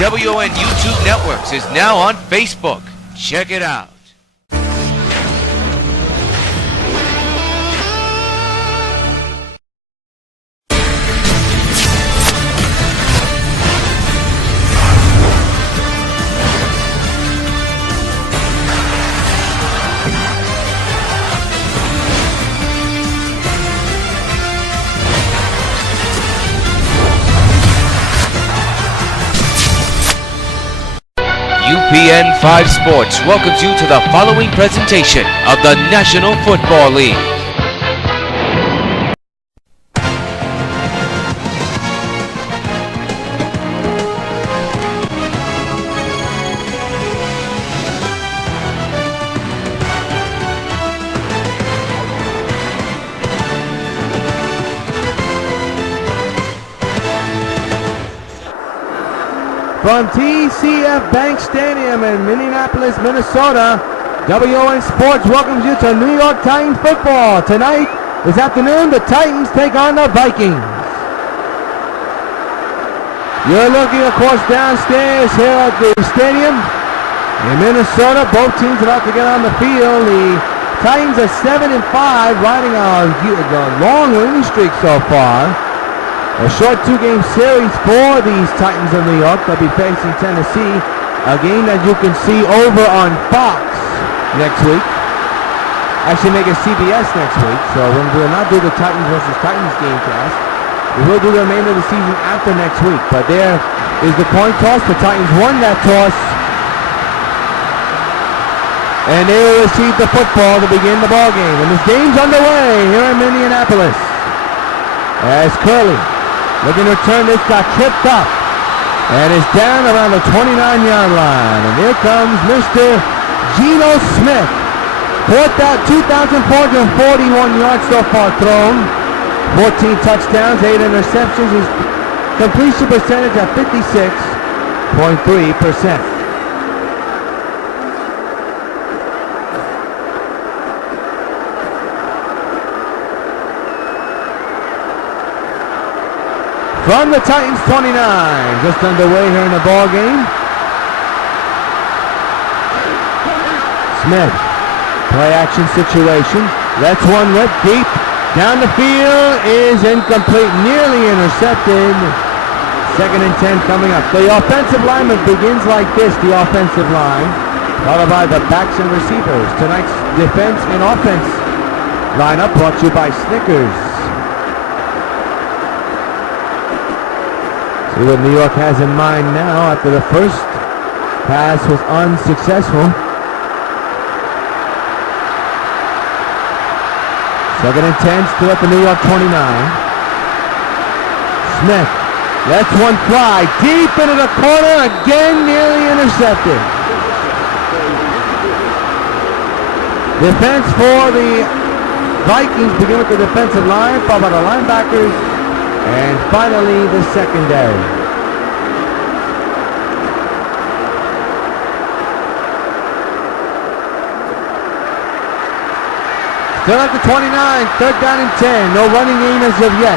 W.O.N. YouTube Networks is now on Facebook. Check it out. UPN 5 Sports welcomes you to the following presentation of the National Football League. From T.C.F. Bank Stadium in Minneapolis, Minnesota, W.O.N. Sports welcomes you to New York Titans football. Tonight, this afternoon, the Titans take on the Vikings. You're looking, of course, downstairs here at the stadium in Minnesota. Both teams about to get on the field. The Titans are 7-5, riding a long winning streak so far. A short two-game series for these Titans of New York. They'll be facing Tennessee, a game that you can see over on Fox next week. Actually make it CBS next week, so we will not do the Titans versus Titans game cast. We will do the remainder of the season after next week. But there is the coin toss. The Titans won that toss. And they will receive the football to begin the ball game. And this game's underway here in Minneapolis. As Curley looking to return, this got tripped up and is down around the 29-yard line. And here comes Mr. Geno Smith. 2,441 yards so far thrown. 14 touchdowns, 8 interceptions. His completion percentage at 56.3%. From the Titans 29, just underway here in the ball game. Smith, play action situation. Lets one rip deep. Down the field is incomplete, nearly intercepted. 2nd and 10 coming up. The offensive lineman begins like this, the offensive line, followed by the backs and receivers. Tonight's defense and offense lineup brought to you by Snickers. See what New York has in mind now after the first pass was unsuccessful. 2nd and 10, still at the New York 29. Smith lets one fly deep into the corner, again nearly intercepted. Defense for the Vikings begin with the defensive line, followed by the linebackers, and finally the secondary. Still at the 29, 3rd down and 10. No running game as of yet.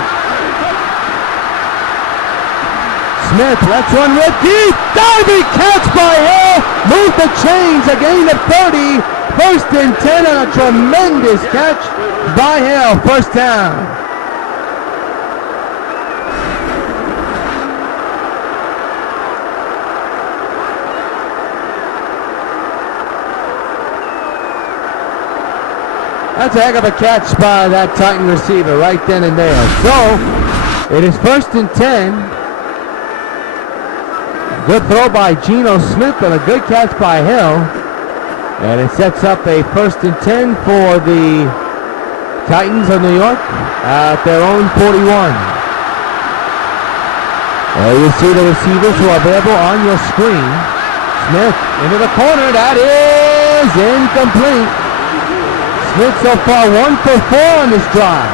Smith lets one rip deep. Diving catch by Hill. Move the chains. A gain of 30. 1st and 10 on a tremendous catch by Hill. 1st down. That's a heck of a catch by that Titan receiver right then and there. So, it is 1st and 10. Good throw by Geno Smith and a good catch by Hill. And it sets up a 1st and 10 for the Titans of New York at their own 41. There you see the receivers who are available on your screen. Smith into the corner. That is incomplete. Smith so far 1 for 4 on this drive.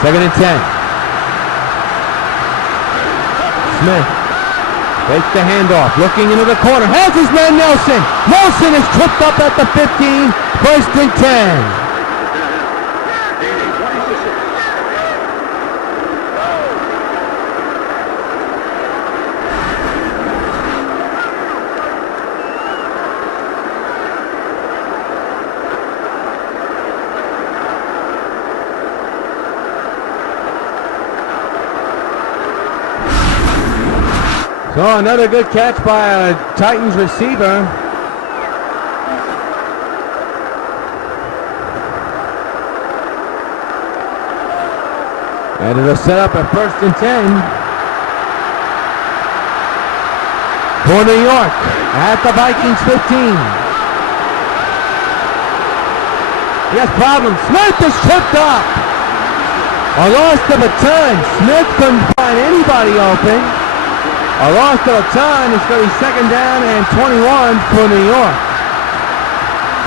Second and 10. Smith Takes the handoff, looking into the corner, has his man Nelson. Nelson is tripped up at the 15, first and 10. So another good catch by a Titans receiver. And it'll set up at first and 10 for New York at the Vikings 15. He has problems. Smith is tripped up. A loss of a ton. Smith couldn't find anybody open. A loss of a ton. It's going to be second down and 21 for New York.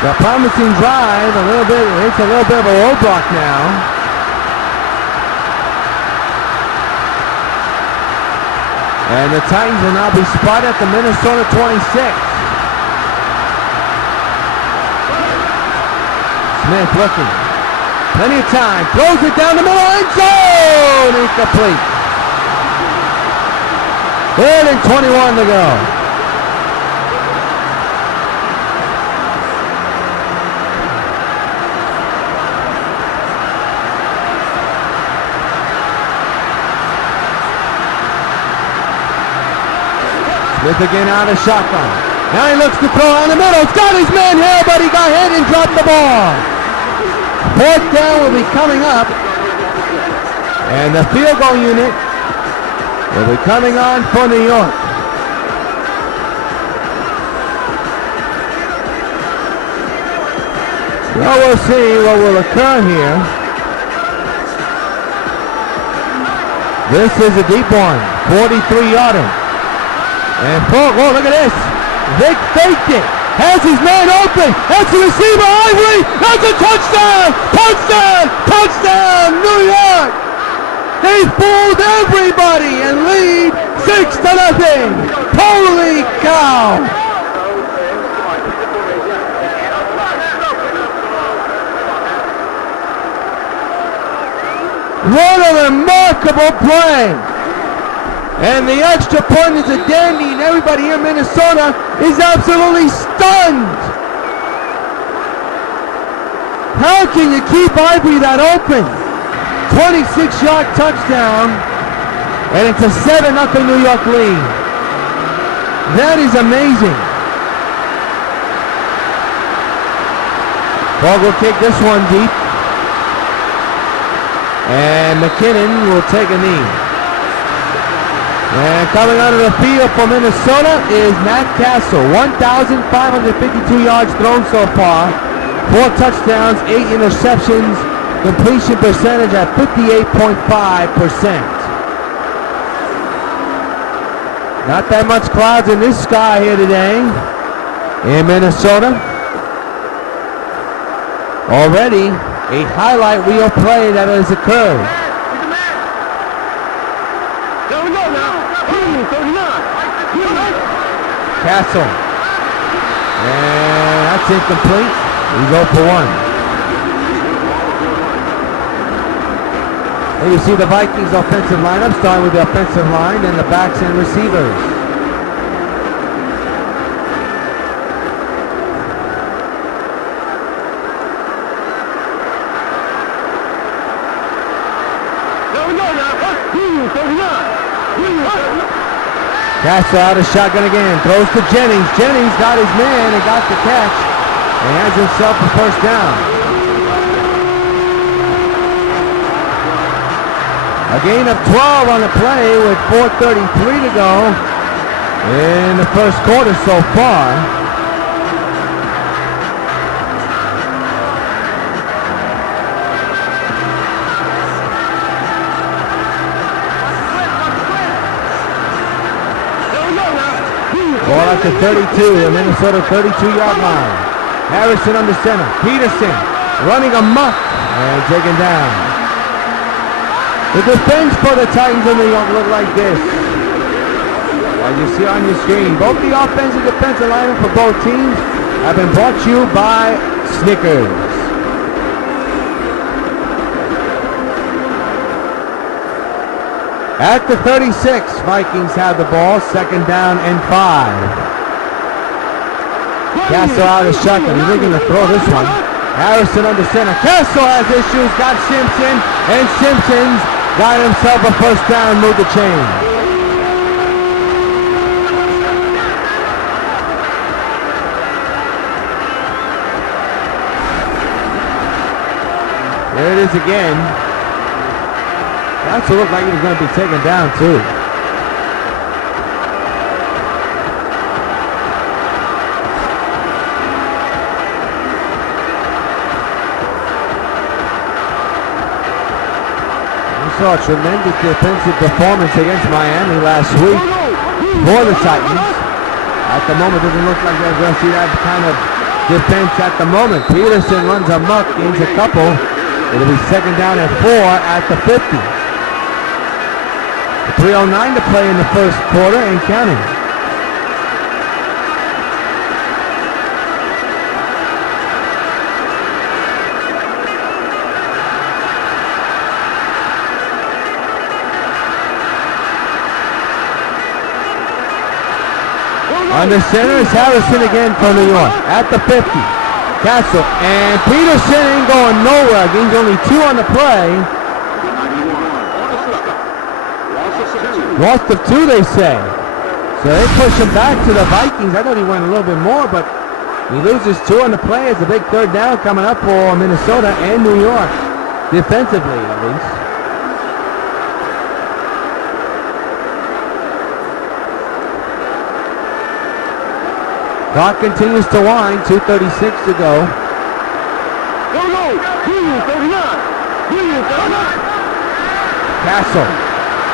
The promising drive, it's a little bit of a roadblock now. And the Titans will now be spotted at the Minnesota 26. Smith looking. Plenty of time. Throws it down the middle. End zone. Incomplete. 3rd and 21 to go. Smith again out of shotgun. Now he looks to throw on the middle. He's got his man here, but he got hit and dropped the ball. 4th down will be coming up. And the field goal unit will be coming on for New York. Well, we'll see what will occur here. This is a deep one, 43-yarder. And oh, look at this. Vic faked it. Has his man open. That's the receiver, Ivory. That's a touchdown. Touchdown. Touchdown, New York. They fooled everybody and lead 6-0. Holy cow! What a remarkable play! And the extra point is a dandy, and everybody here in Minnesota is absolutely stunned. How can you keep Ivory that open? 26-yard touchdown, and it's a 7-0 New York lead. That is amazing. Ball will kick this one deep, and McKinnon will take a knee. And coming out of the field for Minnesota is Matt Castle. 1,552 yards thrown so far, 4 touchdowns, 8 interceptions. Completion percentage at 58.5%. Not that much clouds in this sky here today in Minnesota. Already a highlight reel play that has occurred. Castle. And that's incomplete. We go for 1. And you see the Vikings offensive lineup, starting with the offensive line and the backs and receivers. Castle out of shotgun again, throws to Jennings. Jennings got his man and got the catch and has himself a first down. A gain of 12 on the play with 4:33 to go in the first quarter so far. Ball at the 32, the Minnesota 32-yard line. Harrison under center. Peterson running amok and taken down. The defense for the Titans of New York look like this. As you see on your screen, both the offensive and defensive linemen for both teams have been brought to you by Snickers. At the 36, Vikings have the ball, 2nd down and 5. Castle out of shotgun. He's looking to throw this one. Harrison under center. Castle has issues. Got Simpson. And Simpson's got himself a 1st down. Move the chain. There it is again. Castle looked like he was going to be taken down too. Saw a tremendous defensive performance against Miami last week for the Titans. At the moment, doesn't look like they're going to see that kind of defense at the moment. Peterson runs amok, gains a couple. It'll be 2nd down and 4 at the 50. 3:09 to play in the 1st quarter and counting. Under center is Harrison again for New York at the 50. Castle and Peterson ain't going nowhere. Gains only 2 on the play. Lost of 2, they say. So they push him back to the Vikings. I thought he went a little bit more, but he loses 2 on the play. It's a big 3rd down coming up for Minnesota and New York, defensively at least. Clock continues to wind, 2:36 to go. Castle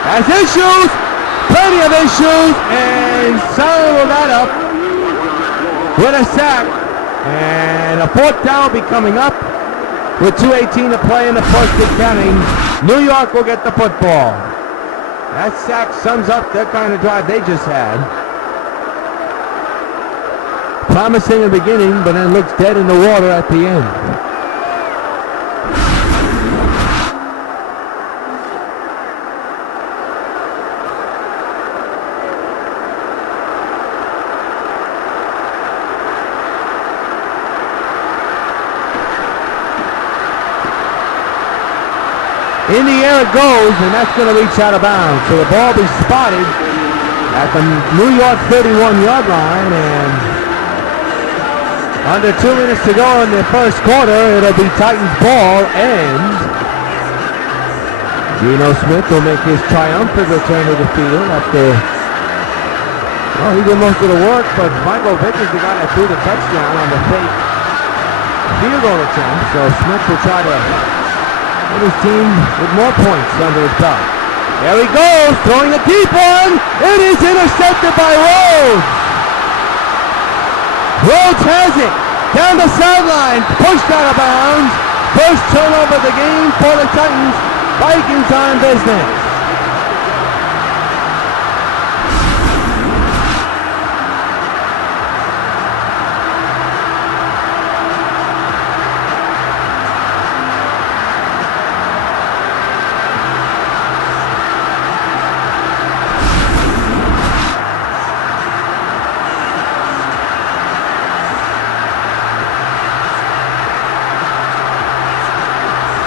has issues, plenty of issues, and settle that up with a sack. And a 4th down will be coming up with 2:18 to play in the 1st and counting. New York will get the football. That sack sums up that kind of drive they just had. Promising in the beginning, but then looks dead in the water at the end. In the air it goes, and that's going to reach out of bounds. So the ball will be spotted at the New York 31-yard line, and under 2 minutes to go in the 1st quarter, it'll be Titans ball, and Geno Smith will make his triumphant return to the field after, well, he did most of the work, but Michael Vick is the guy that threw the touchdown on the fake field goal attempt, so Smith will try to put his team with more points under his belt. There he goes, throwing a deep one. It is intercepted by Rhodes. Rhodes has it. Down the sideline, pushed out of bounds. First turnover of the game for the Titans. Vikings on business.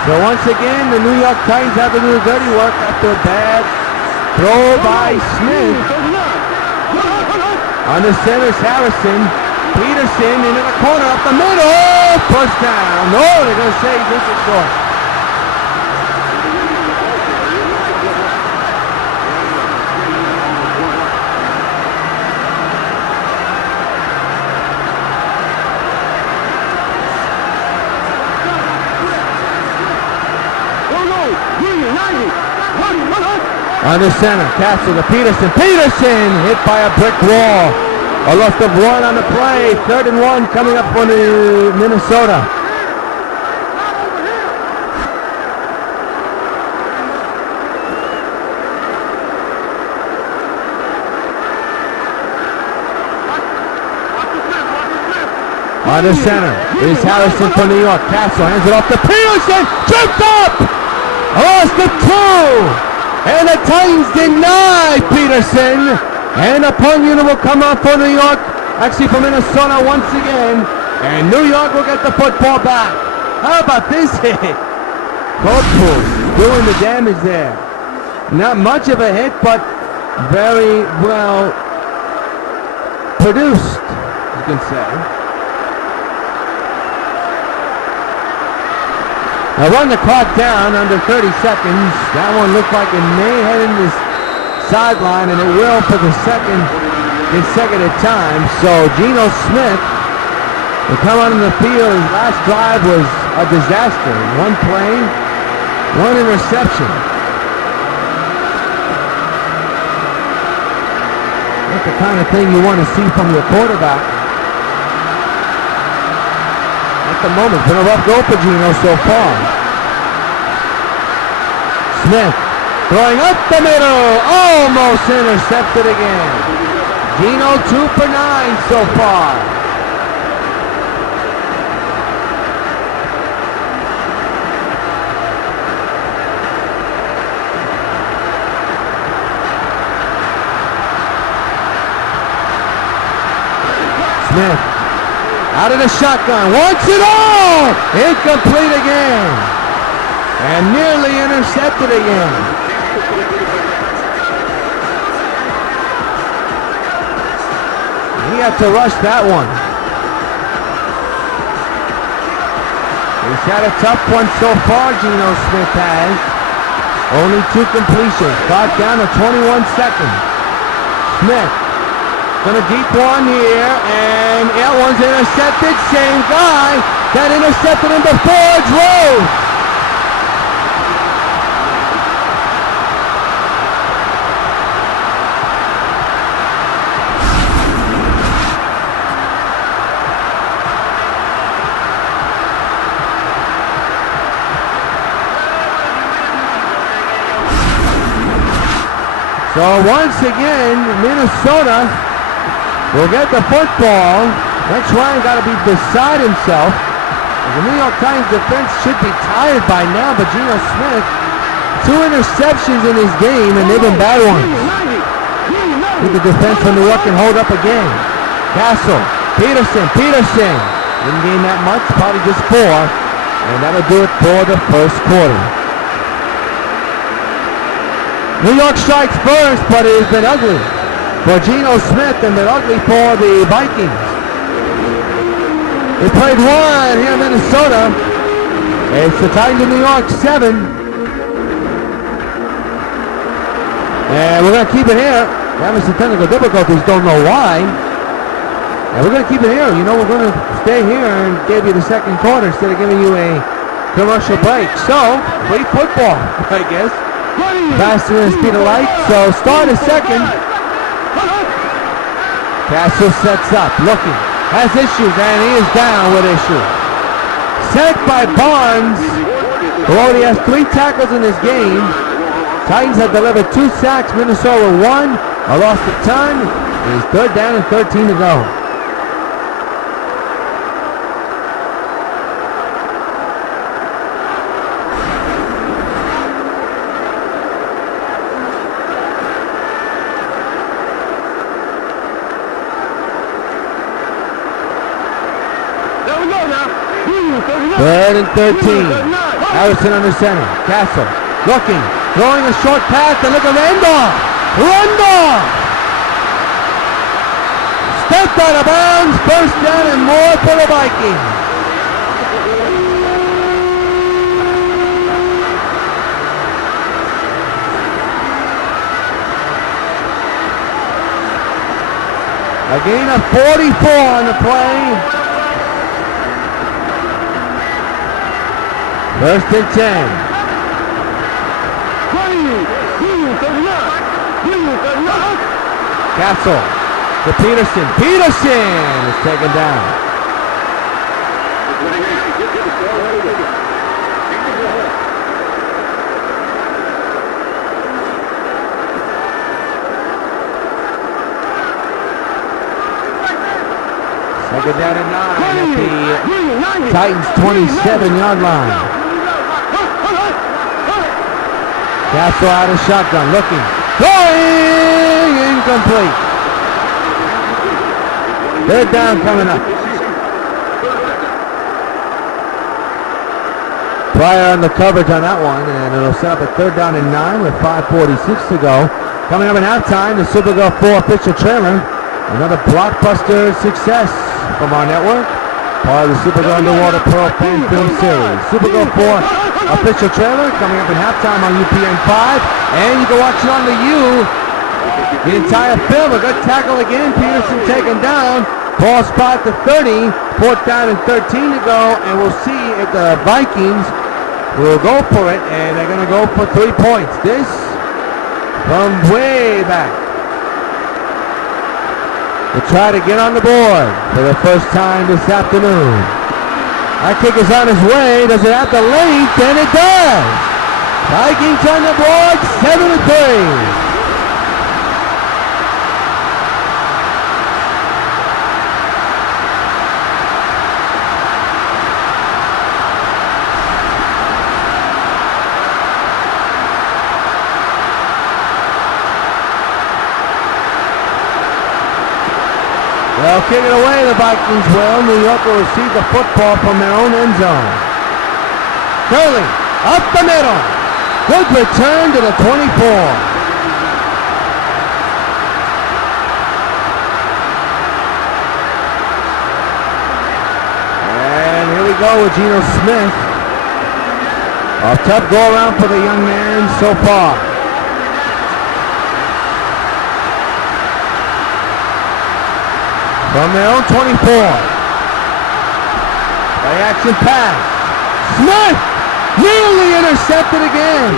So once again, the New York Titans have to do the dirty work after a bad throw by Smith. On the center is Harrison. Peterson into the corner up the middle. First down. No, they're going to say this is short. Under center, Castle to Peterson. Peterson hit by a brick wall. A loss of 1 on the play. 3rd and 1 coming up for Minnesota. Under center is Harrison for New York. Castle hands it off to Peterson. Tripped up. Lost the 2. And the Titans deny Peterson. And the punt unit will come out for New York. Actually for Minnesota once again. And New York will get the football back. How about this hit? Coach doing the damage there. Not much of a hit, but very well produced, you can say. Now run the clock down under 30 seconds. That one looked like it may head in this sideline, and it will for the second consecutive time. So Geno Smith will come out on the field. His last drive was a disaster. One play, one interception. That's the kind of thing you want to see from your quarterback. At the moment, been a rough go for Geno so far. Smith throwing up the middle, almost intercepted again. Geno 2 for 9 so far. Smith out of the shotgun, wants it all! Incomplete again. And nearly intercepted again. He had to rush that one. He's had a tough one so far, Geno Smith has. Only 2 completions. Got down to 21 seconds. Smith gonna deep one here, and that one's intercepted. Same guy that intercepted him before, drove. So once again, Minnesota will get the football. Rex Ryan got to be beside himself. The New York Times defense should be tired by now, but Geno Smith, 2 interceptions in his game, and they've been bad ones. Think the defense from New York can hold up again. Castle, Peterson. Didn't gain that much, probably just 4. And that'll do it for the first quarter. New York strikes first, but it has been ugly for Geno Smith and been ugly for the Vikings. They played 1 here in Minnesota. It's the Titans of New York 7. And we're going to keep it here. We're having some technical difficulties, don't know why. And we're going to keep it here. You know, we're going to stay here and give you the second quarter instead of giving you a commercial break. So, play football, I guess. Faster than the speed of light. So, start a second. Castle sets up, looking. Has issues, and he is down with issues. Sacked by Barnes, who already has 3 tackles in this game. Titans have delivered 2 sacks, Minnesota 1. A loss of time. It is 3rd down and 13 to go. Third and 13. Harrison under center. Castle looking, throwing a short pass, and look at Randolph. Stepped out of bounds. First down and more for the Vikings. A gain of 44 on the play. First and 10. Castle to Peterson. Peterson is taken down. Second down and 9 at the Titans 27-yard line. Castle out of shotgun, looking, throwing, incomplete. Third down coming up. Pryor on the coverage on that one, and it'll set up a third down and 9 with 5:46 to go. Coming up in halftime, the Super Bowl 4 official trailer. Another blockbuster success from our network. Part of the Super Bowl Underwater Pearl Fan Film Series. Super Bowl 4 official trailer coming up in halftime on UPN 5. And you can watch it on the U. The entire film. A good tackle again. Peterson taken down. Ball spot to 30. Fourth down and 13 to go. And we'll see if the Vikings will go for it. And they're going to go for 3 points. This from way back. We'll try to get on the board for the first time this afternoon. That kick is on his way. Does it have the length? And it does. Vikings on the board, 7-3. They'll kick it away, the Vikings will. New York will receive the football from their own end zone. Curley, up the middle. Good return to the 24. And here we go with Geno Smith. A tough go-around for the young man so far. From their own 24. Play action pass. Smith nearly intercepted again.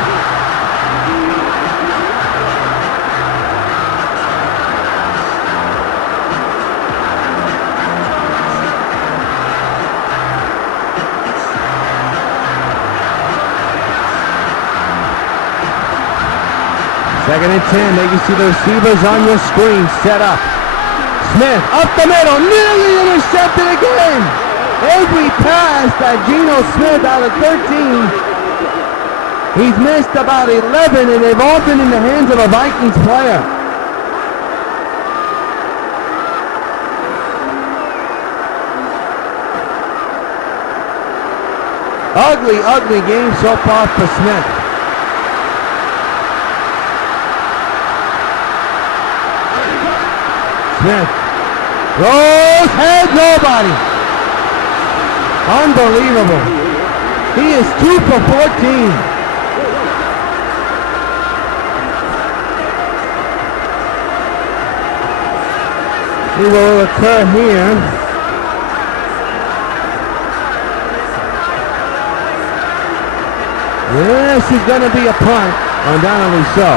Second and 10. There you see the receivers on your screen set up. Smith up the middle, nearly intercepted again. Every pass that Geno Smith out of 13, he's missed about 11, and they've all been in the hands of a Vikings player. Ugly, ugly game so far for Smith. Smith throws, head, nobody. Unbelievable. He is 2 for 14. See what will occur here. This is going to be a punt, undoubtedly so.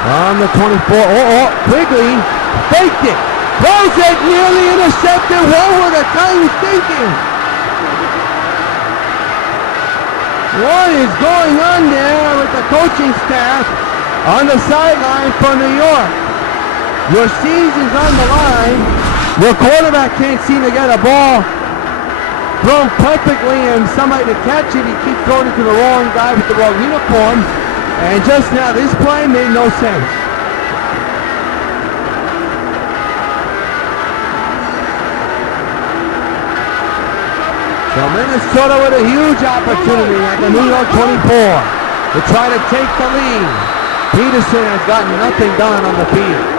On the 24, Quigley faked it, throws it, nearly intercepted. What were the Titans thinking? What is going on there with the coaching staff on the sideline for New York? Your season's on the line. Your quarterback can't seem to get a ball thrown perfectly and somebody to catch it. He keeps throwing it to the wrong guy with the wrong uniform. And just now, this play made no sense. So Minnesota with a huge opportunity at the New York 24 to try to take the lead. Peterson has gotten nothing done on the field.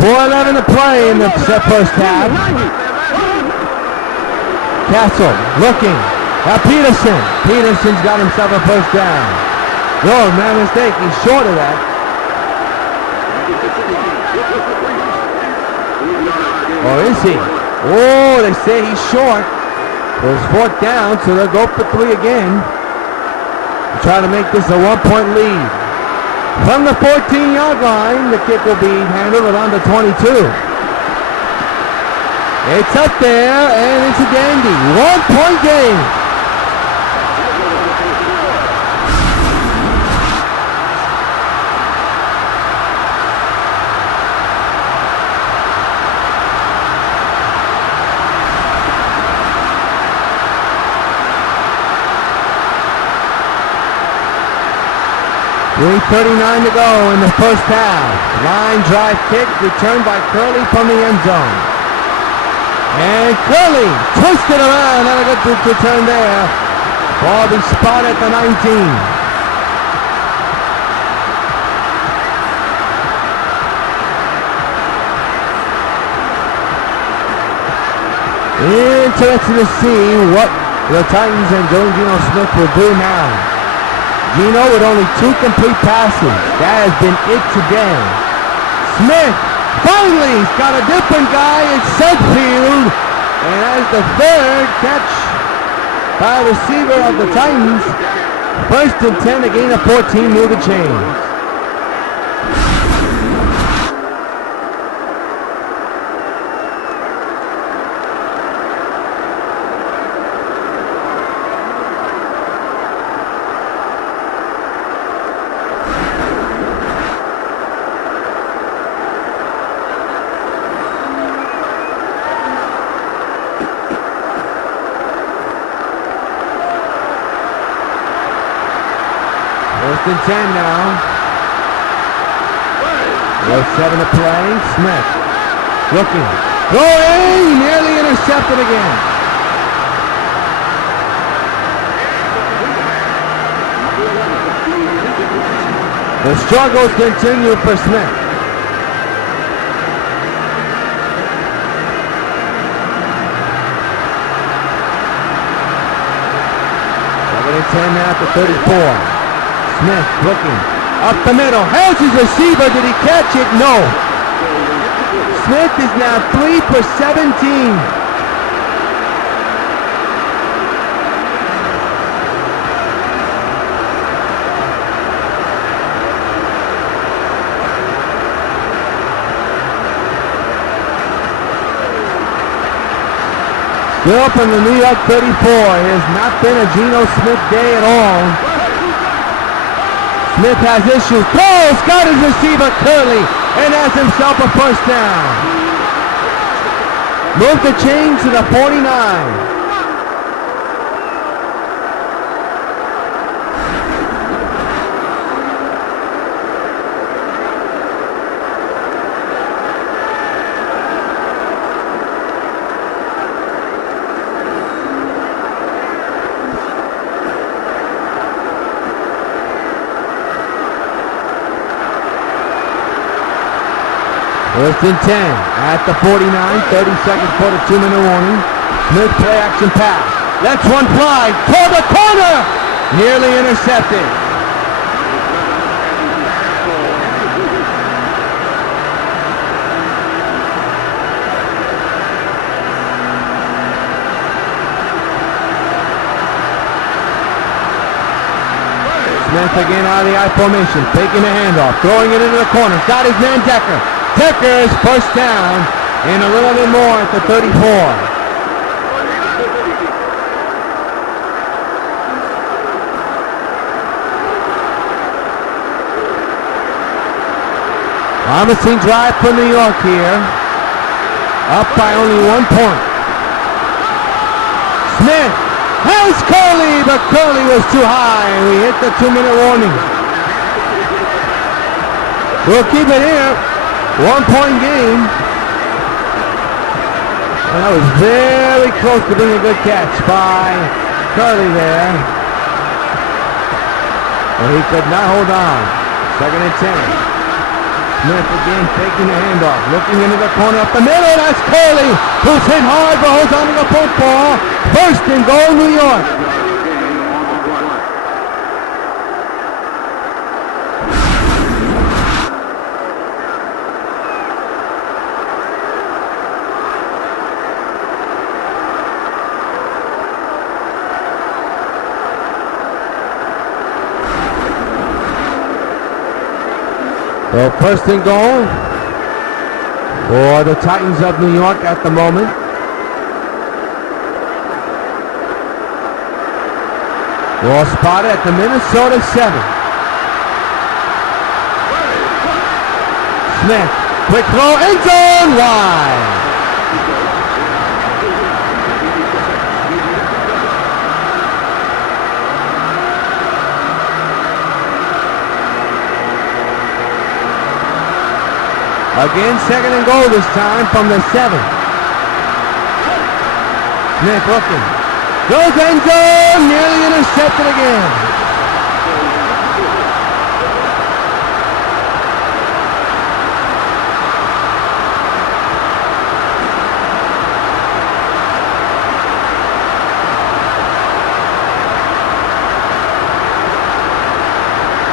4:11 to play in the first half. Castle looking at Peterson. Peterson's got himself a first down. No, man, mistake. He's short of that. Or is he? Oh, they say he's short. It was fourth down, so they'll go for 3 again. Try to make this a 1-point lead. From the 14-yard line, the kick will be handled around the 22. It's up there, and it's a dandy. 1-point game. .39 to go in the first half. Line drive kick returned by Curley from the end zone. And Curley twisted around. Not a good return there. Ball be spotted at the 19. Interested to see what the Titans and Geno Smith will do now. Geno with only 2 complete passes. That has been it today. Smith finally has got a different guy in Sedfield. And that is the 3rd catch by a receiver of the Titans. 1st and 10, a gain of 14, move the chains. And 10 now. With 7 to play. Smith looking. Throwing! Nearly intercepted again. The struggles continue for Smith. Second and 10 now at the 34. Smith looking up the middle, has his receiver, did he catch it? No. Smith is now 3 for 17. Still from the New York 34, it has not been a Geno Smith day at all. Smith has issues. Throws, got his receiver Curley, and has himself a first down. Move the chains to the 49. First and 10 at the 49, 30 seconds for the 2-minute warning. Smith play action pass. Let's one fly toward the corner. Nearly intercepted. Smith again out of the I formation, taking the handoff, throwing it into the corner. Got his man Decker. Decker's first down and a little bit more at the 34. Promising drive for New York here. Up by only 1 point. Smith has Curley, but Curley was too high. We hit the 2-minute warning. We'll keep it here. 1-point game. And that was very close to being a good catch by Curley there. But he could not hold on. Second and 10. Smith again taking the handoff, looking into the corner up the middle. That's Curley, who's hit hard but holds on to the football. First and goal, New York. So first and goal for the Titans of New York at the moment. Ball spotted at the Minnesota 7. Smith, quick throw, end zone, wide. Again, second and goal this time from the 7. Smith looking. Goes end zone, nearly intercepted again.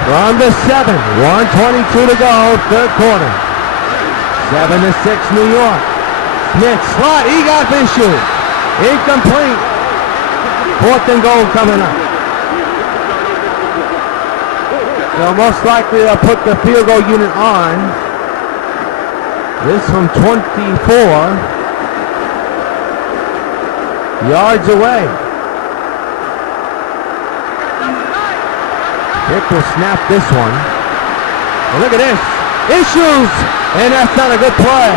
From the 7, 1:22 to go, third quarter. 7-6 New York. Smith slot, he got Bishop. Incomplete. Fourth and goal coming up. They'll most likely put the field goal unit on. This from 24 yards away. Pick will snap this one. And look at this. Issues, and that's not a good play.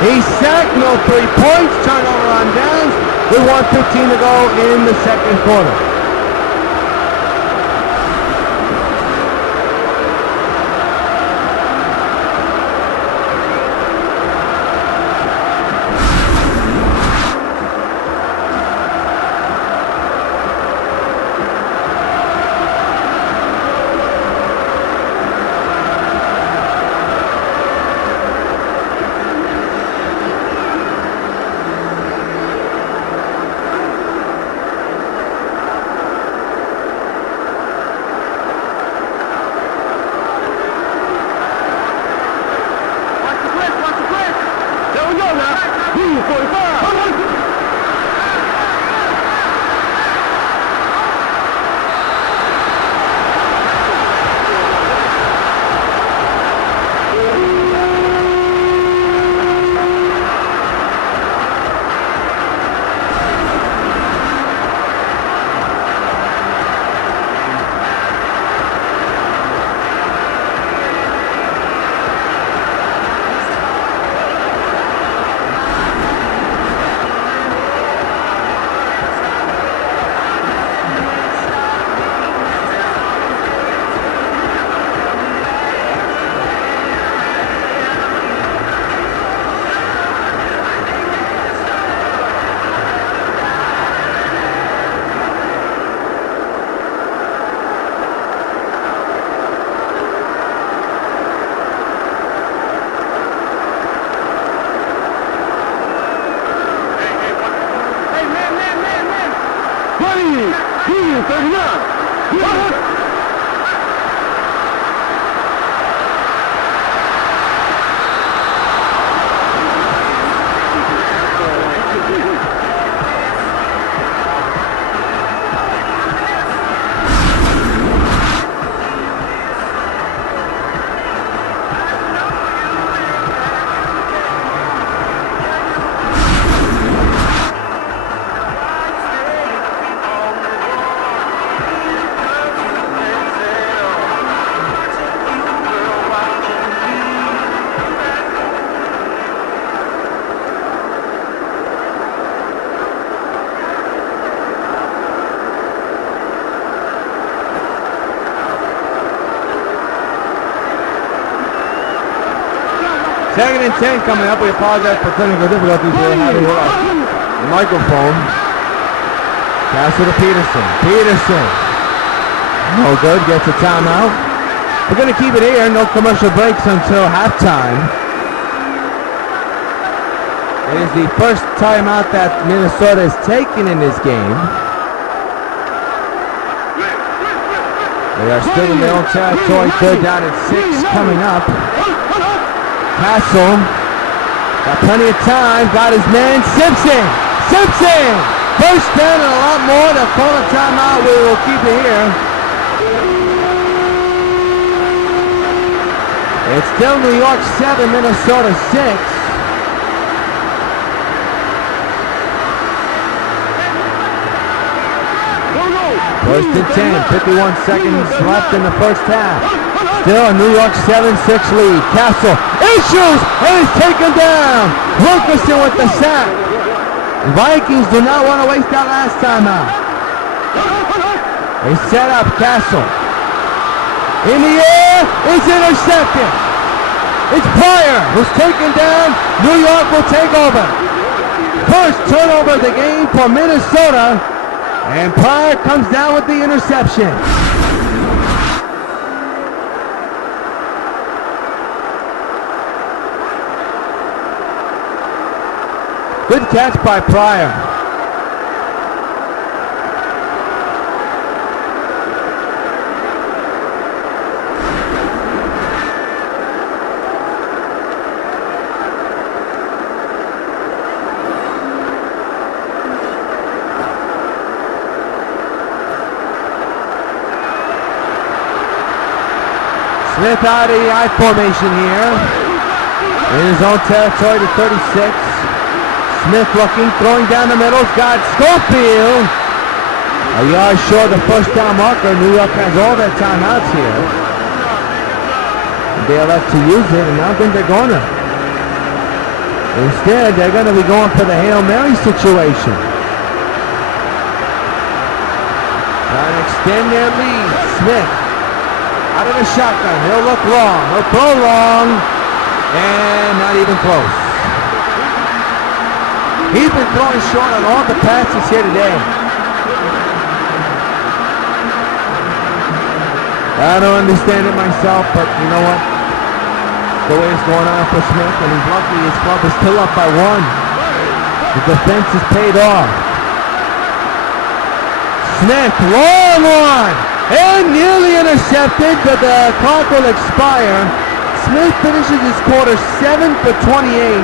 He's sacked, no 3 points, turnover on downs. We want 15 to go in the second quarter. Second and 10 coming up. We apologize for technical difficulties we're having with our microphone. Pass to Peterson. Peterson. No good. Gets a timeout. We're going to keep it here. No commercial breaks until halftime. It is the first timeout that Minnesota has taken in this game. They are still in their own territory. Third down and 6 coming up. Castle got plenty of time. Got his man Simpson. First down and a lot more. They'll call a timeout. We will keep it here. It's still New York 7, Minnesota 6. First and 10, 51 seconds left in the first half. Still a New York 7-6 lead. Castle issues and is taken down. Wilkerson with the sack. The Vikings do not want to waste that last time out. They set up Castle. In the air, is intercepted. It's Pryor who's taken down. New York will take over. First turnover of the game for Minnesota. And Pryor comes down with the interception. Good catch by Pryor. Smith out of the I formation here. In his own territory to 36. Smith looking, throwing down the middle. Got Schofield. A yard short of the first down marker. New York has all their timeouts here. They elect to use it, and I don't think they're going to. Instead, they're going to be going for the Hail Mary situation. Trying to extend their lead. Smith. Out of the shotgun, he'll look long, he'll throw long, and not even close. He's been throwing short on all the passes here today. I don't understand it myself, but you know what? The way it's going on for Smith, and he's lucky his club is still up by 1. The defense is paid off. Smith, long one! And nearly intercepted, but the clock will expire. Smith finishes his quarter 7 for 28.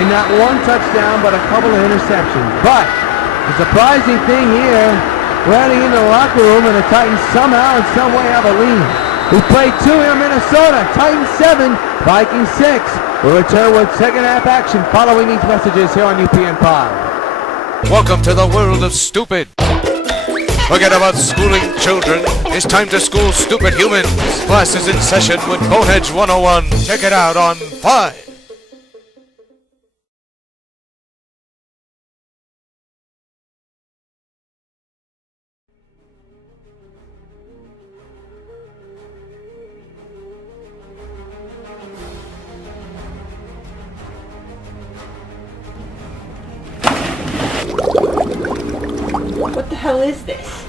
And not one touchdown, but a couple of interceptions. But the surprising thing here, we're heading into the locker room, and the Titans somehow in some way have a lead. We played 2 here in Minnesota. Titans 7, Vikings 6. We'll return with second half action following these messages here on UPN 5. Welcome to the world of stupid. Forget about schooling children. It's time to school stupid humans. Class is in session with Boneheads 101. Check it out on 5. What the hell is this?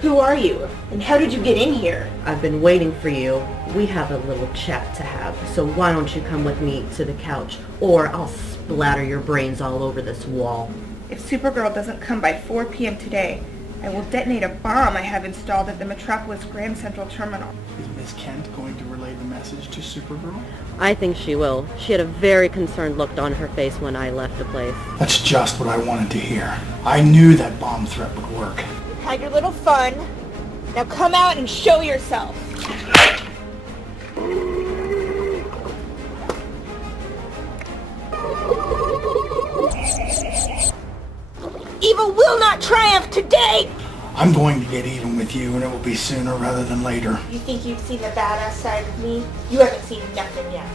Who are you? And how did you get in here? I've been waiting for you. We have a little chat to have, so why don't you come with me to the couch, or I'll splatter your brains all over this wall. If Supergirl doesn't come by 4 p.m. today, I will detonate a bomb I have installed at the Metropolis Grand Central Terminal. Is Miss Kent going to relay the message to Supergirl? I think she will. She had a very concerned look on her face when I left the place. That's just what I wanted to hear. I knew that bomb threat would work. Had your little fun. Now come out and show yourself. Evil will not triumph today! I'm going to get even with you, and it will be sooner rather than later. You think you've seen the badass side of me? You haven't seen nothing yet.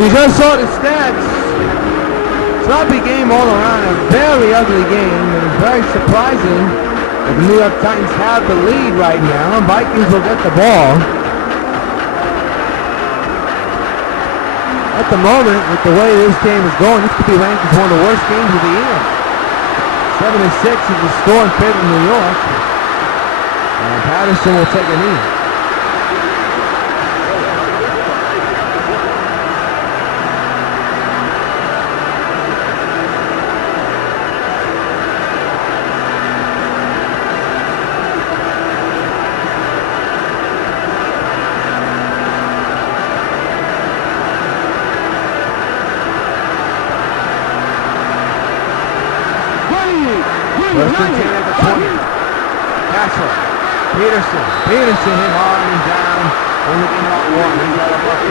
You just saw the stats. Sloppy game all around. A very ugly game. And very surprising that the New York Titans have the lead right now. Vikings will get the ball. At the moment, with the way this game is going, this could be ranked as one of the worst games of the year. 7-6 is the score in favor of New York. And Patterson will take a knee. First and 10 at the 20. Castle. Peterson. Peterson hit hard and down. Only getting out one. He's got a buck.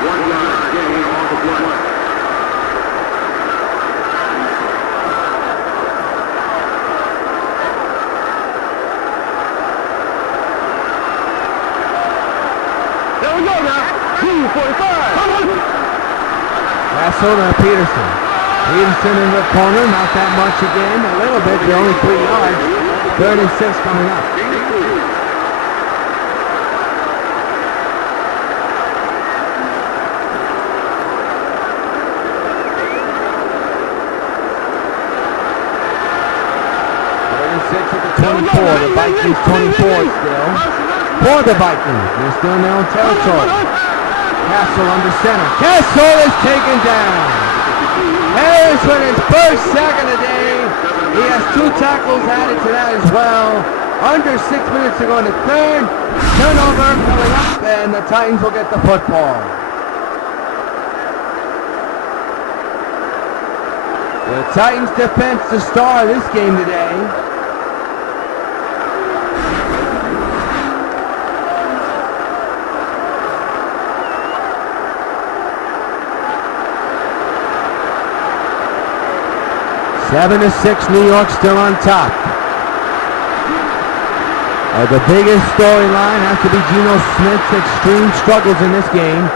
1 yard gain on the play. There we go now. 2:45. Castle to Peterson. Peterson in the corner, not that much again, a little bit, but only 3 yards. 3rd and 6 coming up. At the 24, the Vikings 24 still. For the Vikings, they're still in their own territory. Castle under center. Castle is taken down. Harris with his first sack of the day. He has 2 tackles added to that as well. Under 6 minutes to go in the 3rd. Turnover coming up, and the Titans will get the football. The Titans defense the star of this game today. Seven to 6, New York still on top. The biggest storyline has to be Geno Smith's extreme struggles in this game.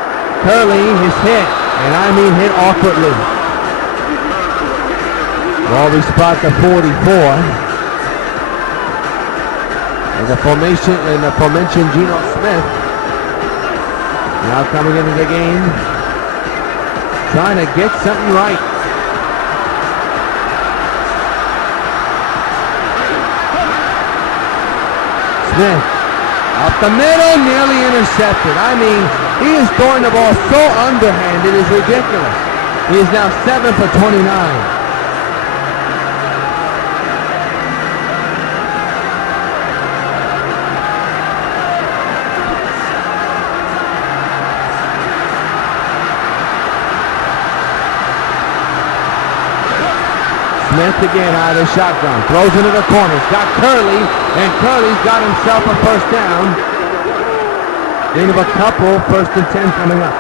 Curley is hit, and I mean hit awkwardly. Ball spot to 44. And the aforementioned Geno Smith now coming into the game, trying to get something right. Smith, up the middle, nearly intercepted. I mean, he is throwing the ball so underhanded, it is ridiculous. He is now 7 for 29. Smith again out of the shotgun. Throws into the corners. Got Curley, and Curley's got himself a first down. Gain of a couple. 1st and 10 coming up.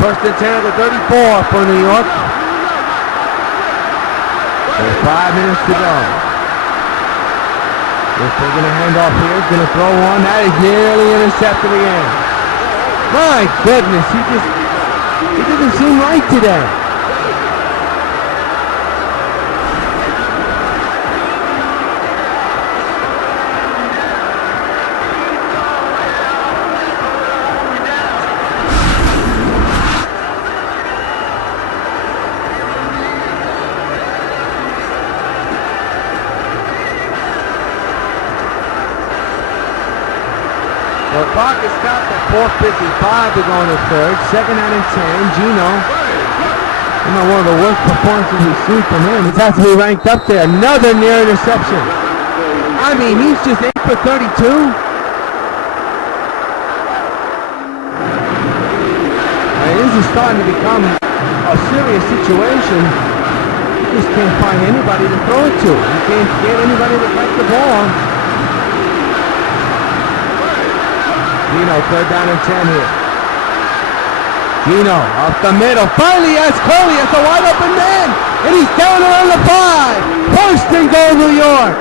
First and 10 at the 34 for New York. There's 5 minutes to go. Just taking a handoff here. He's going to throw one. That is nearly intercepted again. My goodness, he doesn't seem right today. The clock is stopped at 4:55 to go in the 3rd. 2nd and 10. Geno, one of the worst performances we've seen from him. It has to be ranked up there. Another near interception. I mean, he's just 8 for 32. I mean, this is starting to become a serious situation. You just can't find anybody to throw it to. You can't get anybody to catch the ball. Gino, 3rd down and 10 here. Gino, up the middle. Finally has Curley at the wide open man. And he's down around the 5. First and goal, New York.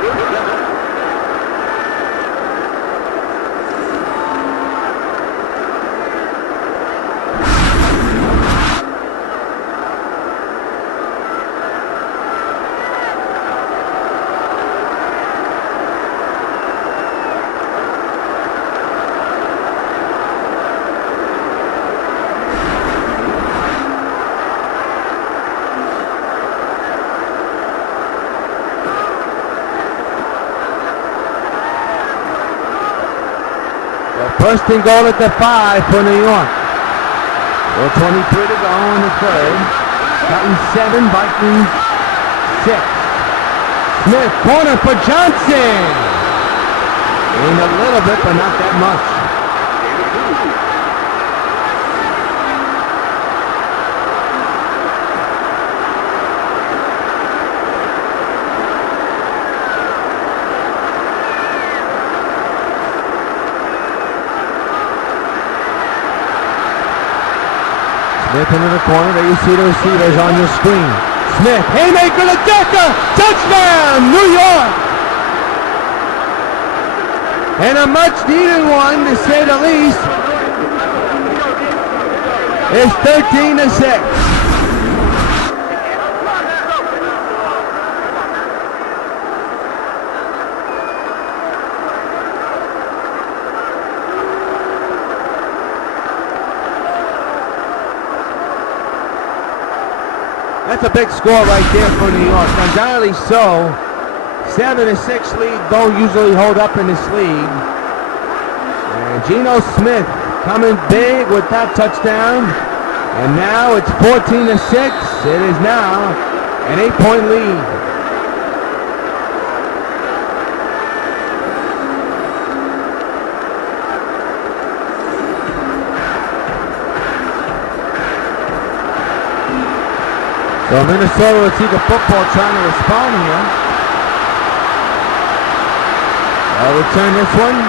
First and goal at the 5 for New York. 4:23 to go in the 3rd. Titans 7, Vikings 6. Smith, corner for Johnson. Gained a little bit, but not that much. Smith into the corner. There you see the receivers on your screen. Smith, haymaker to Decker. Touchdown, New York. And a much needed one, to say the least. It's 13-6. That's a big score right there for New York. Undoubtedly so. 7-6 lead don't usually hold up in this league. And Geno Smith coming big with that touchdown. And now it's 14-6. It is now an 8-point lead. So Minnesota will see the football trying to respond here. They'll return this one.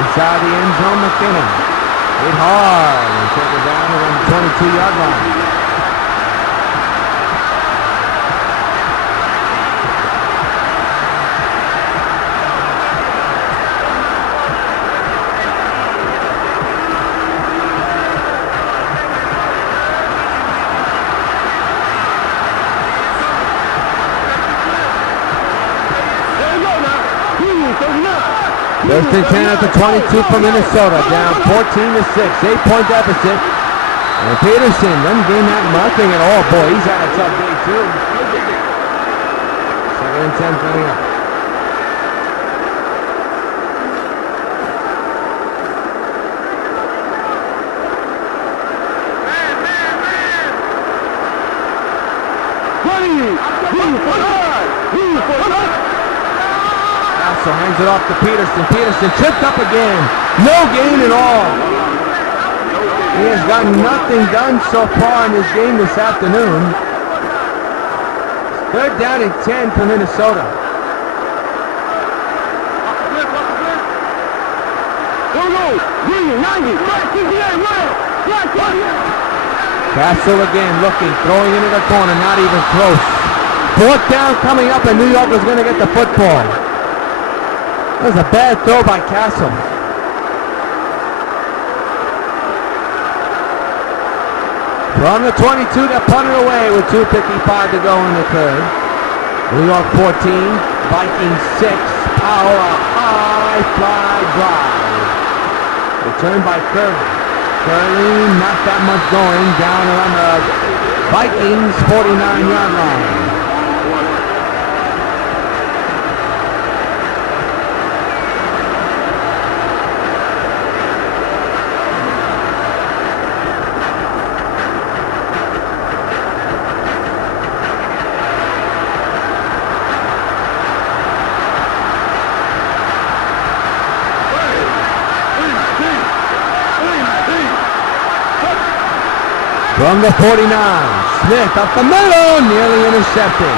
Inside the end zone, McKinnon. Hit hard and take it down to the 22-yard line. First and 10 at the 22 for Minnesota, down 14-6, 8-point deficit. And Peterson doesn't gain that nothing at all. Boy, he's had a tough day too. 2nd and 10 coming up. So hands it off to Peterson. Peterson tripped up again. No gain at all. He has gotten nothing done so far in this game this afternoon. 3rd down and 10 for Minnesota. Castle again looking, throwing into the corner, not even close. 4th down coming up, and New York is going to get the football. That was a bad throw by Castle. From the 22, they punt it away with 2:55 to go in the 3rd. New York 14, Vikings 6. Powell, a high fly drive. Returned by Curley. Curley, not that much going, down around the Vikings 49-yard line. From the 49, Smith up the middle, nearly intercepted.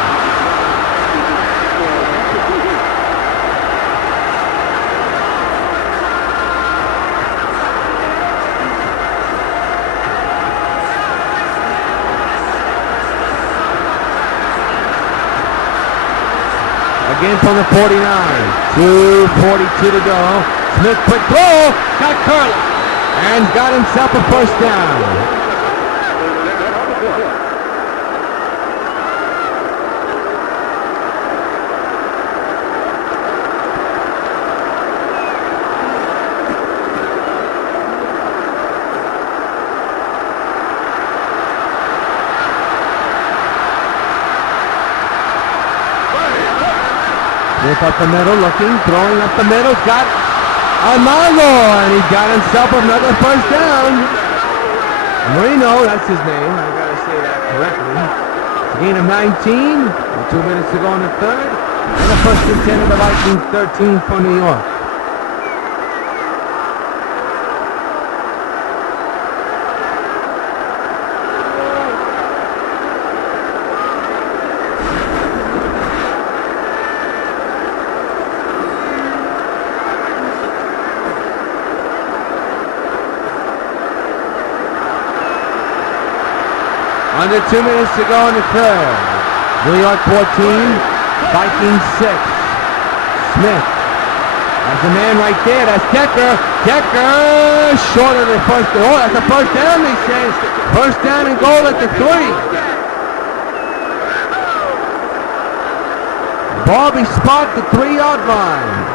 Again from the 49, 2:42 to go. Smith quick throw, got Curley, and got himself a first down. Smith up the middle, looking, throwing up the middle, got Armando, and he got himself another first down. Marino, that's his name, I gotta say that correctly. It's a gain of 19, with 2 minutes to go in the third, and the first and 10 of the Vikings, 13 for New York. Under 2 minutes to go in the third. New York 14, Vikings 6. Smith has a man right there. That's Decker. Decker short of the first. Oh, that's a first down, they say. First down and goal at the 3. Bobby spot the 3-yard line.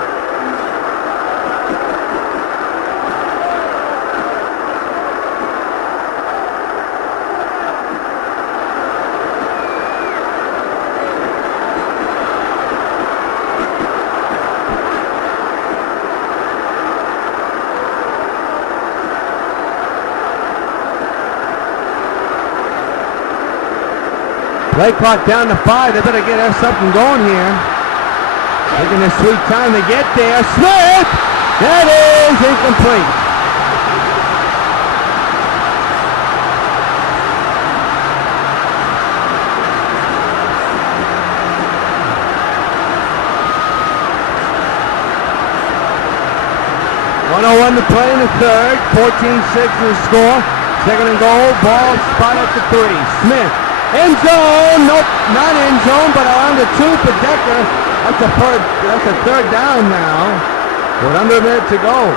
Play clock down to 5. They better get something going here. Taking their sweet time to get there. Smith! That is incomplete. .101 to play in the third. 14-6 is the score. Second and goal. Ball spot at the 3. Smith. End zone, nope, not end zone, but around the 2 for Decker. That's a third down now, with under a minute to go.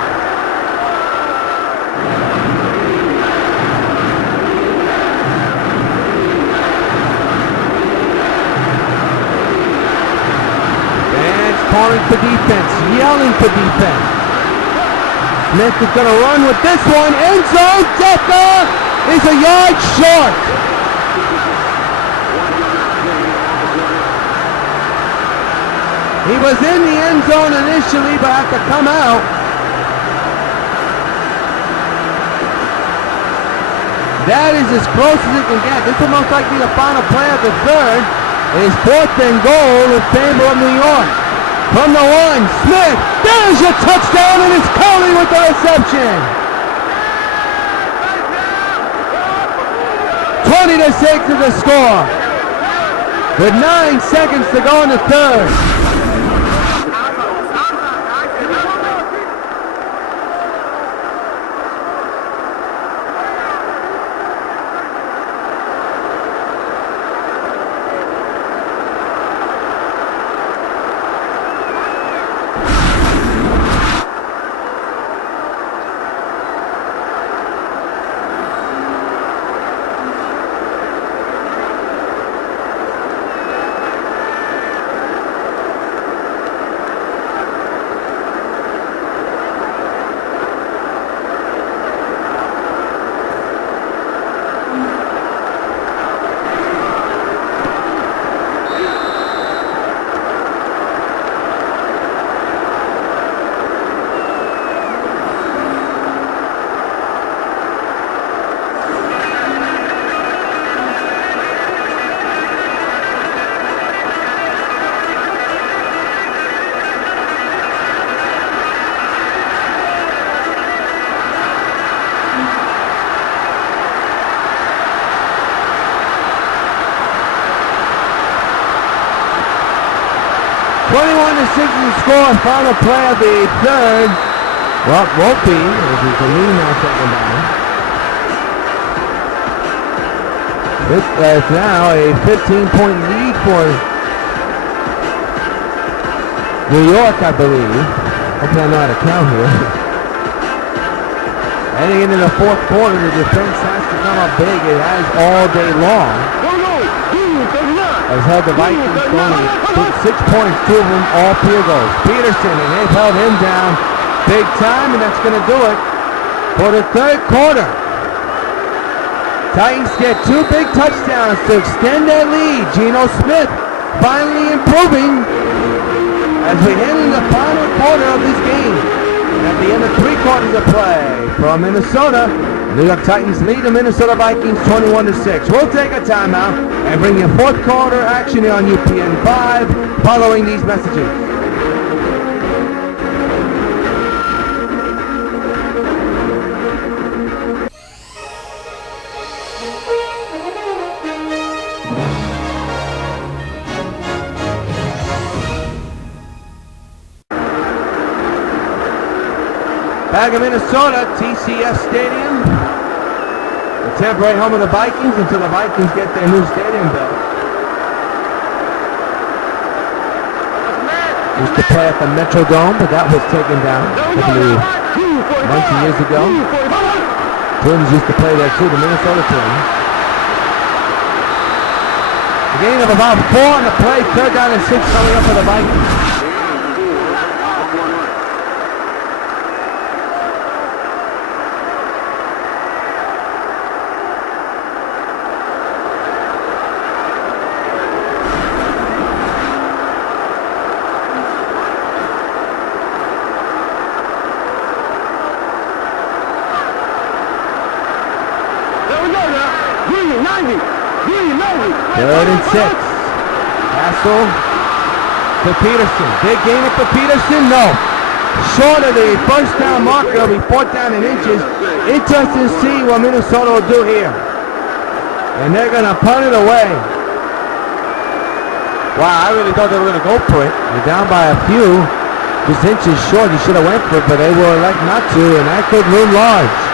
Fans calling for defense, yelling for defense. Smith is going to run with this one, end zone, Decker is a yard short. He was in the end zone initially, but had to come out. That is as close as it can get. This will most likely be the final play of the third. It is 4th and goal in favor of New York. From the 1, Smith. There's your touchdown, and it's Coley with the reception. 20-6 is the score. With 9 seconds to go in the third. 6 is the score. Final play of the third. Well, it won't be. It's a lead now, second down. It's now a 15-point lead for New York, I believe. Hopefully I know how to count here. Heading into the fourth quarter, the defense has to come up big. It has all day long. Has held the Vikings to only 6 points, 2 of them all field goals. Peterson, and they've held him down big time, and that's going to do it for the third quarter. Titans get 2 big touchdowns to extend their lead. Geno Smith finally improving as we head into the final quarter of this game. And at the end of 3 quarters of play from Minnesota, New York Titans lead the Minnesota Vikings 21-6. We'll take a timeout and bring you fourth quarter action here on UPN 5 following these messages. Back in Minnesota, T.C.F. Stadium, the temporary home of the Vikings until the Vikings get their new stadium built. Used to play at the Metrodome, but that was taken down a couple of months and years ago. Twins used to play there too, the Minnesota Twins. A gain of about 4 on the play, 3rd down and 6 coming up for the Vikings. Third and 6. Castle to Peterson. Big gain up to Peterson? No. Short of the first down marker. It'll be 4th down and inches. Interesting to see what Minnesota will do here. And they're going to punt it away. Wow, I really thought they were going to go for it. They're down by a few. Just inches short. He should have went for it, but they will elect not to, and that could loom large.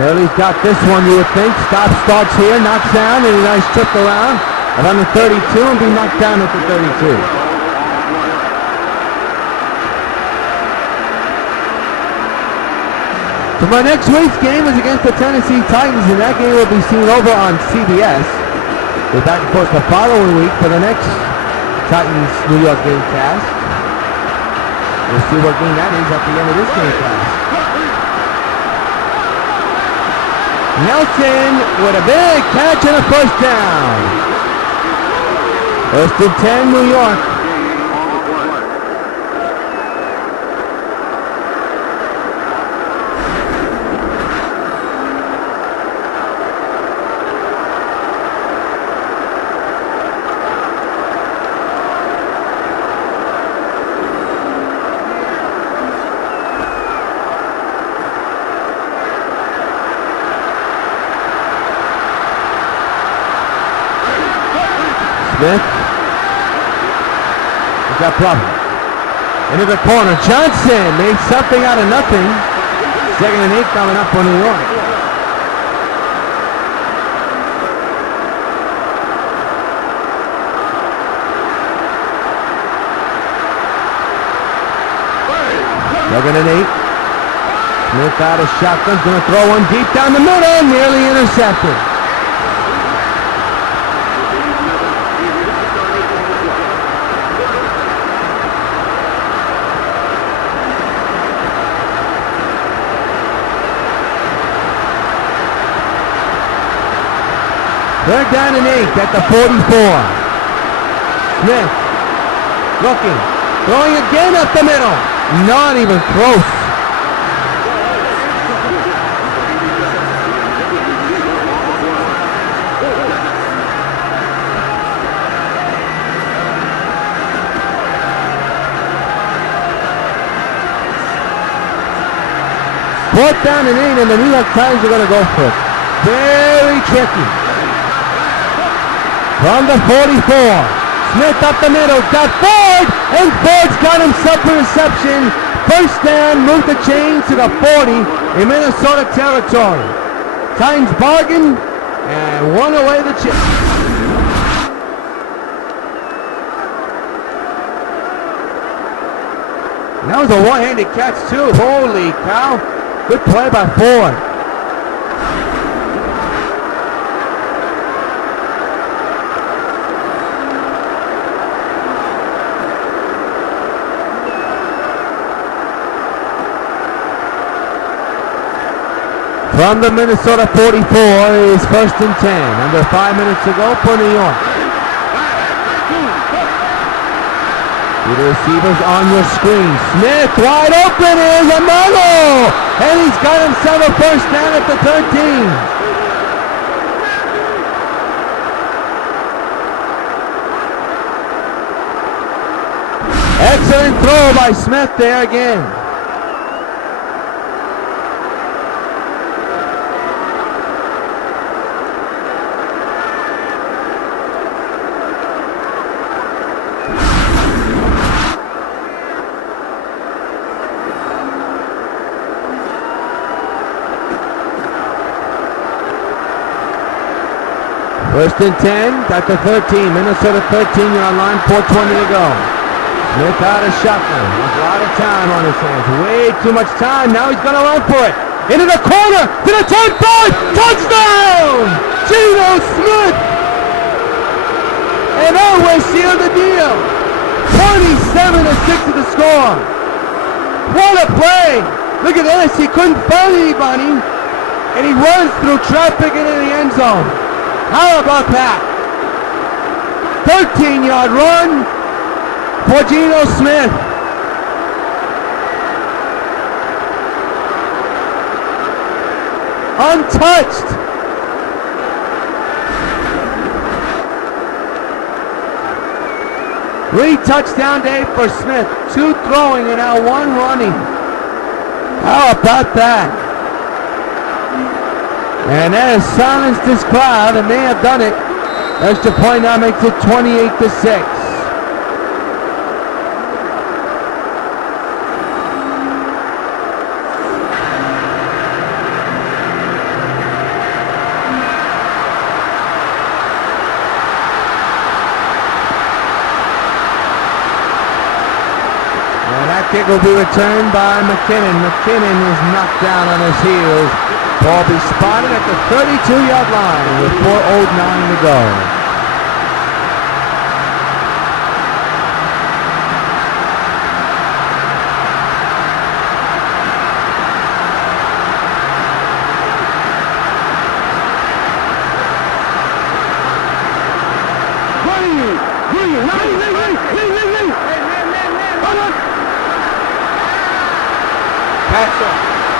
Curley's got this one, you would think. Starts here, knocks down, and a nice trip around. Around the 32 and be knocked down at the 32. So my next week's game is against the Tennessee Titans, and that game will be seen over on CBS. We're back, of course, the following week for the next Titans-New York game cast. We'll see what game that is at the end of this game cast. Nelson with a big catch and a first down. First and 10, New York. Smith. He's got problem. Into the corner. Johnson made something out of nothing. 2nd and 8 coming up for New York. Second and 8. Smith out of shotgun. Going to throw one deep down the middle. Nearly intercepted. They're down and 8 at the 44. Smith looking, throwing again up the middle. Not even close. Fourth down and 8, and the New York Times are going to go for it. Very tricky. From the 44, Smith up the middle, got Ford, and Ford's got himself a reception. First down, move the chains to the 40 in Minnesota territory. Titans bargain and won away the chip. And that was a one-handed catch too. Holy cow. Good play by Ford. From the Minnesota 44 is 1st and 10. Under 5 minutes to go for New York. The receivers on your screen. Smith wide open is Amaro! And he's got himself a first down at the 13. Excellent throw by Smith there again. First and 10, at the 13, Minnesota 13, you're on line, 4:20 to go. Smith out of shotgun, has a lot of time on his hands, way too much time, now he's gonna run for it. Into the corner, to the 10-5, touchdown! Geno Smith! And that will seal the deal. 27-6 to the score. What a play! Look at this, he couldn't find anybody, and he runs through traffic into the end zone. How about that? 13-yard run for Geno Smith. Untouched. Three touchdown day for Smith. 2 throwing and now 1 running. How about that? And that has silenced this crowd, and they have done it. Extra point now makes it 28-6. And that kick will be returned by McKinnon. McKinnon is knocked down on his heels. Ball be spotted at the 32-yard line with 4:09 to go.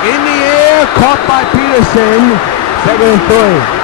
In the air, caught by Peterson. 2nd and 3.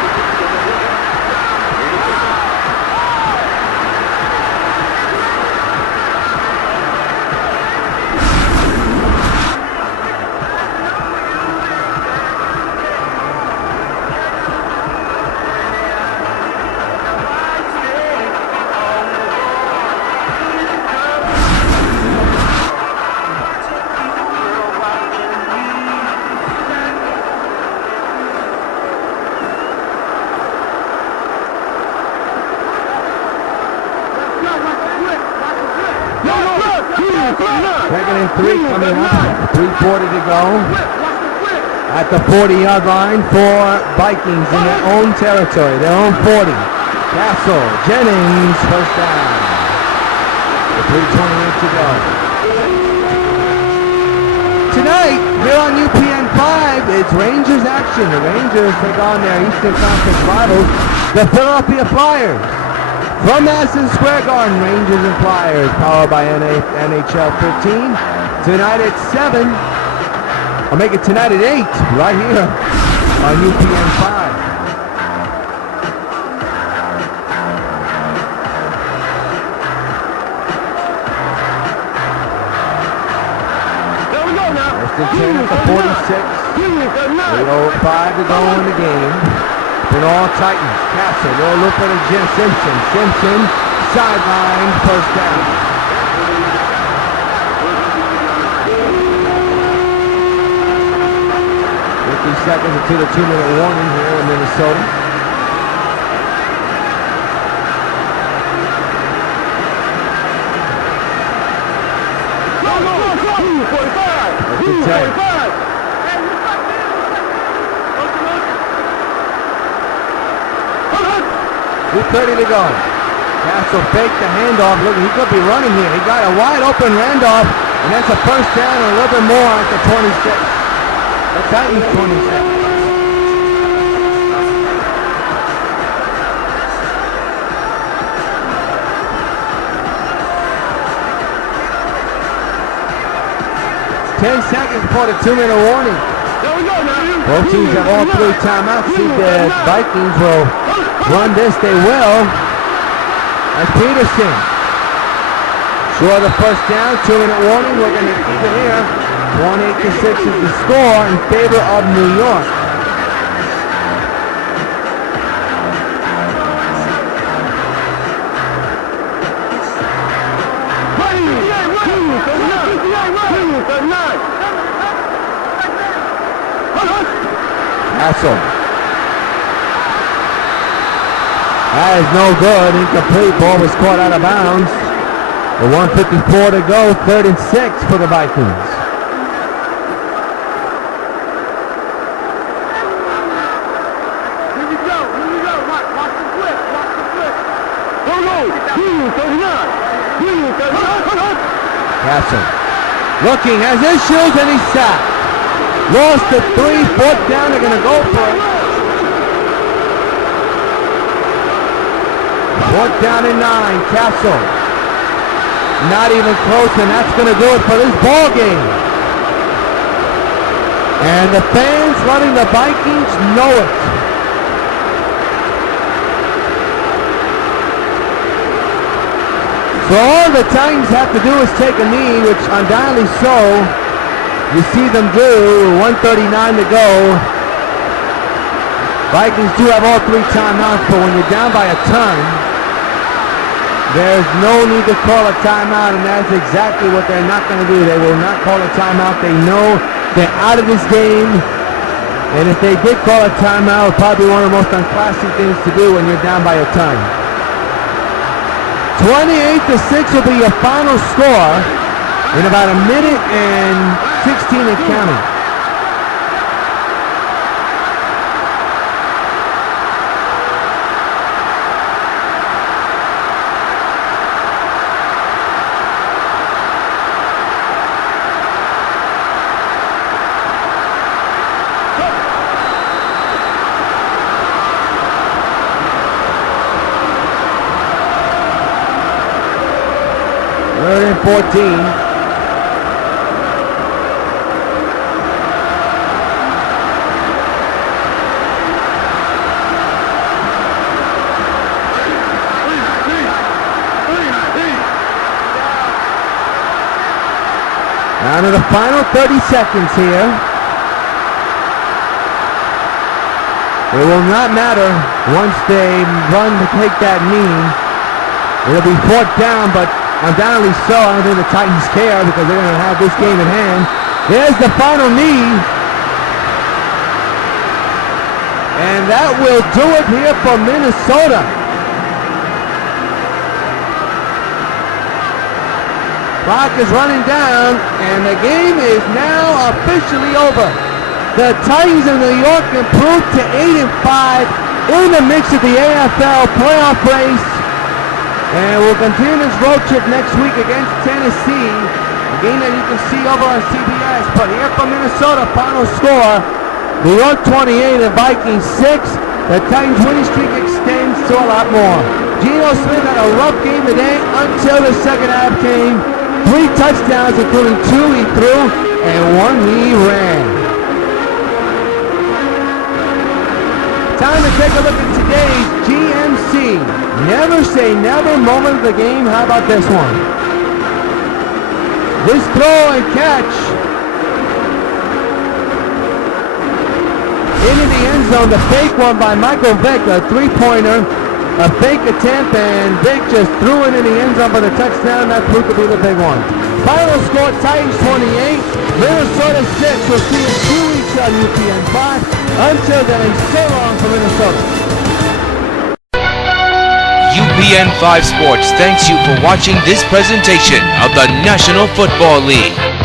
Second and 3 coming up. 3:40 to go. At the 40-yard line for Vikings in their own territory, their own 40. Castle, Jennings, first down. With 3:28 to go. Tonight, here on UPN 5, it's Rangers action. The Rangers take on their Eastern Conference rivals, the Philadelphia Flyers. From Madison Square Garden, Rangers and Flyers, powered by NHL 13. Tonight at 7, I'll make it tonight at 8, right here on UPN 5. There we go now. First and 10 at the 46. 3:05 to go in the game. Been all Titans. Castle, little look for the Simpson. Simpson, sideline, first down. 50 seconds until the 2-minute warning here in Minnesota. That's a 10. 2:30 to go. Castle faked the handoff. Look, he could be running here. He got a wide open handoff, and that's a first down and a little bit more at the 26. The Titans 26. Seconds before the 2-minute warning. Both teams have all 3 timeouts. See the Vikings will run this. They will. As Peterson. Sure, the first down. 2-minute warning. We're going to keep it here. 1-8-6 is the score in favor of New York. Castle. That is no good. Incomplete. Ball was caught out of bounds. The 1:54 to go. 3rd and 6 for the Vikings. Here we go. Watch the flip. Castle. Looking, has issues, and he's sacked. Lost to 3, 4th down, they're going to go for it. 4th down and 9, Castle. Not even close, and that's going to do it for this ball game. And the fans letting the Vikings know it. So all the Titans have to do is take a knee, which undoubtedly so. You see them do. 1:39 to go. Vikings do have all 3 timeouts, but when you're down by a ton, there's no need to call a timeout, and that's exactly what they're not going to do. They will not call a timeout. They know they're out of this game, and if they did call a timeout, it would probably be one of the most unclassy things to do when you're down by a ton. 28-6 will be your final score in about a minute and 16 and counting. Third and 14. Down to the final 30 seconds here. It will not matter once they run to take that knee. It'll be 4th down, but undoubtedly so. I don't think the Titans care because they're going to have this game in hand. There's the final knee. And that will do it here for Minnesota. Clock is running down, and the game is now officially over. The Titans of New York improved to 8-5 in the mix of the AFL playoff race. And we'll continue this road trip next week against Tennessee, a game that you can see over on CBS. But here from Minnesota, final score, New York 28 and Vikings 6. The Titans winning streak extends to a lot more. Geno Smith had a rough game today until the second half came. 3 touchdowns, including 2 he threw and 1 he ran. Time to take a look at today's GMC. Never say never moment of the game. How about this one? This throw and catch into the end zone. The fake one by Michael Vick, a three-pointer, a fake attempt, and Vick just threw it in the end zone for the touchdown. That proved to be the big one. Final score, Titans 28, Minnesota 6. We'll see you in 2 weeks on UPN 5. Until then, so long for Minnesota. UPN 5 Sports thanks you for watching this presentation of the National Football League.